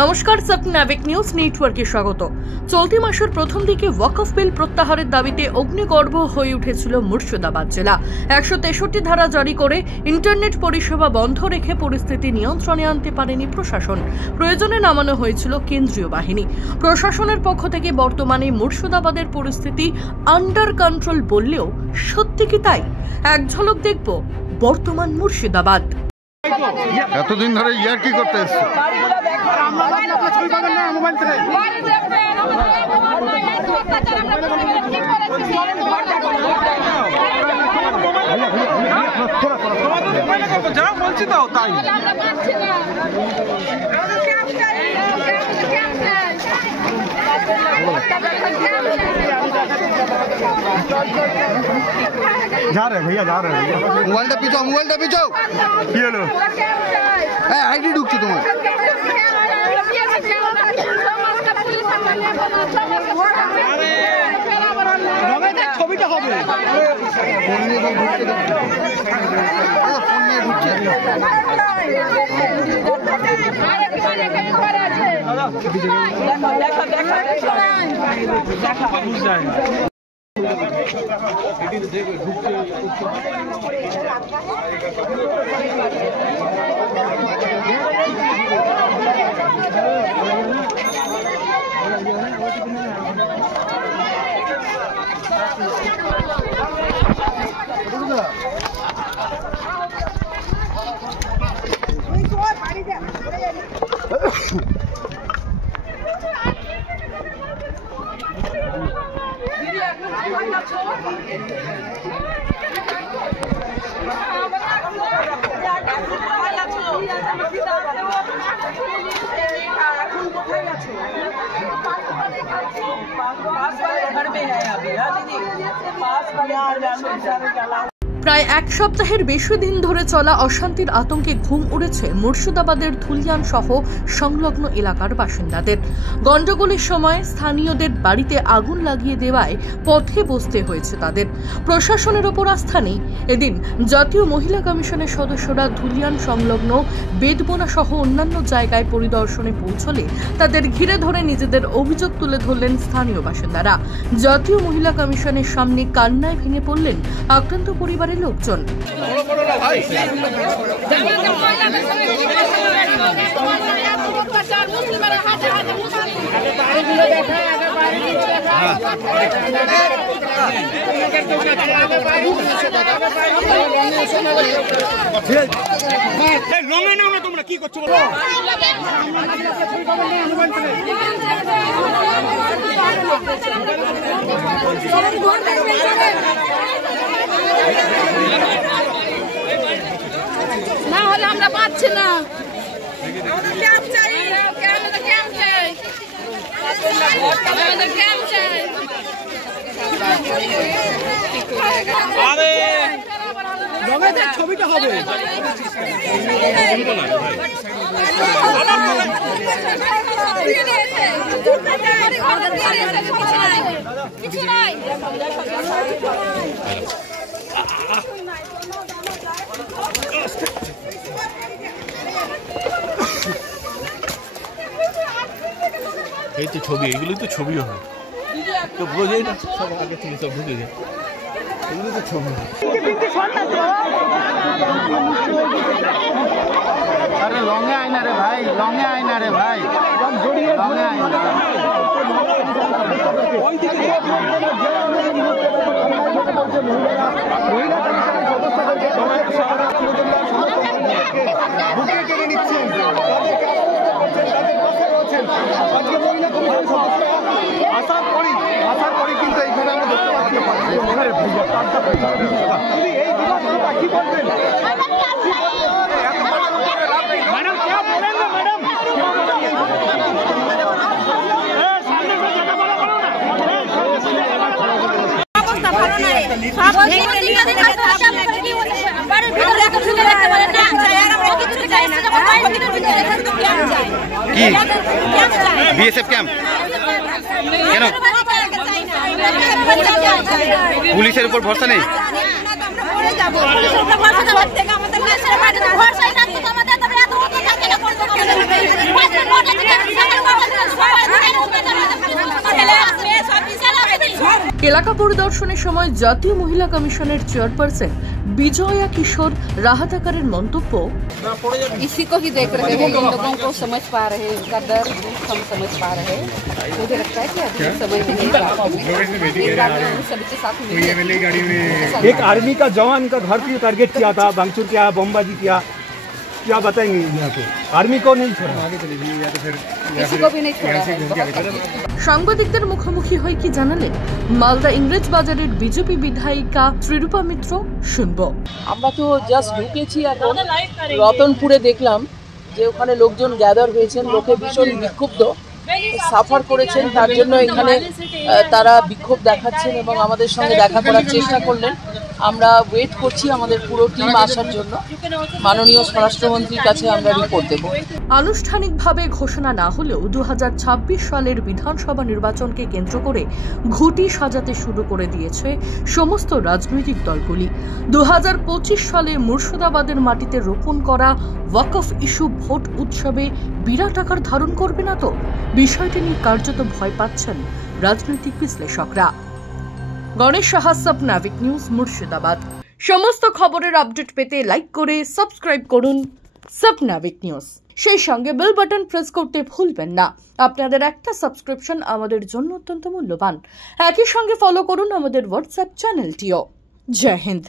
নমস্কার, সাবনাবিক নিউজ নেটওয়ার্কে স্বাগত। চলতি মাসের প্রথম দিকে ওয়াকফ বিল প্রত্যাহারের দাবিতে অগ্নিগর্ভ হয়ে উঠেছিল মুর্শিদাবাদ জেলা। 163 ধারা জারি করে ইন্টারনেট পরিষেবা বন্ধ রেখে পরিস্থিতি নিয়ন্ত্রণে আনতে পারেনি প্রশাসন। প্রয়োজনে নামানো হয়েছিল কেন্দ্রীয় বাহিনী। প্রশাসনের পক্ষ থেকে বর্তমানে মুর্শিদাবাদের পরিস্থিতি আন্ডার কন্ট্রোল বললেও সত্যি কি তাই? এক ঝলক দেখব বর্তমান মুর্শিদাবাদ। এতদিন ধরে ইয়ার কি করতে এসছে? যা বলছি তো তাই। जा रहे भैया, जा रहे भैया। मोबाइलটা পিছাও। কি হলো? আইডি ঢুকছে তোমার। ছবিটা হবে। ফোন নিয়ে ঢুকছে। প্রায় এক সপ্তাহের বেশি দিন ধরে চলা অশান্তির আতঙ্কে ঘুম উড়েছে মুর্শিদাবাদের ধুলিয়ান সহ সংলগ্ন এলাকার বাসিন্দাদের। গন্ডগোলের সময় স্থানীয়দের বাড়িতে আগুন লাগিয়ে দেওয়ায় পথে বসতে হয়েছে তাদের। প্রশাসনের ওপর আস্থা নেই। এদিন জাতীয় মহিলা কমিশনের সদস্যরা ধুলিয়ান সংলগ্ন বেদবোনা সহ অন্যান্য জায়গায় পরিদর্শনে পৌঁছলে তাদের ঘিরে ধরে নিজেদের অভিযোগ তুলে ধরলেন স্থানীয় বাসিন্দারা। জাতীয় মহিলা কমিশনের সামনে কান্নায় ভেঙে পড়লেন আক্রান্ত পরিবারের লোকজন। তোমরা কি করছো? না হলে আমরা পাচ্ছি না। আমাদের ক্যাম্প চাই, আমাদের ক্যাম্প চাই, আমাদের ক্যাম্প চাই। আরে রঙের ছবিটা হবে। কিছু নাই। এই তো ছবি, এগুলোই তো ছবিও হয়, তো বোঝাই না সব আগে থেকে সব ঢুকে যায়, এগুলো তো ছবি। আরে লঙে আয়না রে ভাই, লঙে আয়না রে ভাই, লঙে আয়না। বুকে টেনে নিচ্ছেন, আসার পরই কিন্তু এইখানে আমরা দেখতে পাচ্ছি এই দিবসটা কি বলবেন? ম্যাডাম क्या बोलेंगे मैडम? অবস্থা ভালো না রে। সব দিকে দিকে বাড়ির ভিতরে একটা ঢুকে রাখতে পারে না। আমরা কিছু চাই না। বাড়ির ভিতরে ক্যাম্প চাই। কি বিএসএফ ক্যাম্প কেন? পুলিশের উপর ভরসা নেই। আমাদের এলাকা পরিদর্শনের সময় জাতীয় মহিলা কমিশনের চেয়ারপারসন বিজয়া কিশোর রাহাতাকারের মন্তব্য, इसी को ही देख रहे हैं, इन लोगों को समझ पा रहे हैं, इनका दर्द हम समझ पा रहे हैं। मुझे लगता है कि अभी समझ नहीं पा रहे हैं, सबके साथ मिलकर एक आर्मी का जवान का घर की टारगेट किया था, भांगचूर किया, बमबाजी किया, क्या बताएंगे यहाँ पे? आर्मी को नहीं छोड़ा, किसी को भी नहीं छोड़ा है। সাংবাদিকদের মুখোমুখি হয়ে কি জানালেন মালদা ইংরেজ বাজারের বিজেপি বিধায়িকা ত্রিরূপা মিত্র, শুনব। আমরা তো জাস্ট ঢুকেছি, এখন রতনপুরে দেখলাম যে ওখানে লোকজন গ্যাদার হয়েছেন, লোকে ভীষণ বিক্ষুব্ধ, সাফার করেছেন, তার জন্য এখানে তারা বিক্ষোভ দেখাচ্ছেন এবং আমাদের সঙ্গে দেখা করার চেষ্টা করলেন। আমরা ওয়েট করছি আমাদের পুরো টিম আসার জন্য। মাননীয় স্বরাষ্ট্রমন্ত্রীর কাছে আমরা রিপোর্ট দেব। আনুষ্ঠানিকভাবে ঘোষণা না হলেও 2026 সালের বিধানসভা নির্বাচনকে কেন্দ্র করে ঘুঁটি সাজাতে শুরু করে দিয়েছে সমস্ত রাজনৈতিক দলগুলি। 2025 সালে মুর্শিদাবাদের মাটিতে রোপণ করা ওয়াকফ ইস্যু ভোট উৎসবে বিরাট আকার ধারণ করবে না তো? বিষয়টি নিয়ে কার্যত ভয় পাচ্ছেন রাজনৈতিক বিশ্লেষকরা। গণেশ সাহা, স্বপ্নাবিক নিউজ, মুর্শিদাবাদ। সমস্ত খবরের আপডেট পেতে লাইক করে সাবস্ক্রাইব করুন স্বপ্নাবিক নিউজ। সেই সঙ্গে বেল বাটন প্রেস করতে ভুলবেন না। আপনাদের একটা সাবস্ক্রিপশন আমাদের জন্য অত্যন্ত মূল্যবান। একই সঙ্গে ফলো করুন আমাদের হোয়াটসঅ্যাপ চ্যানেলটিও। জয় হিন্দ।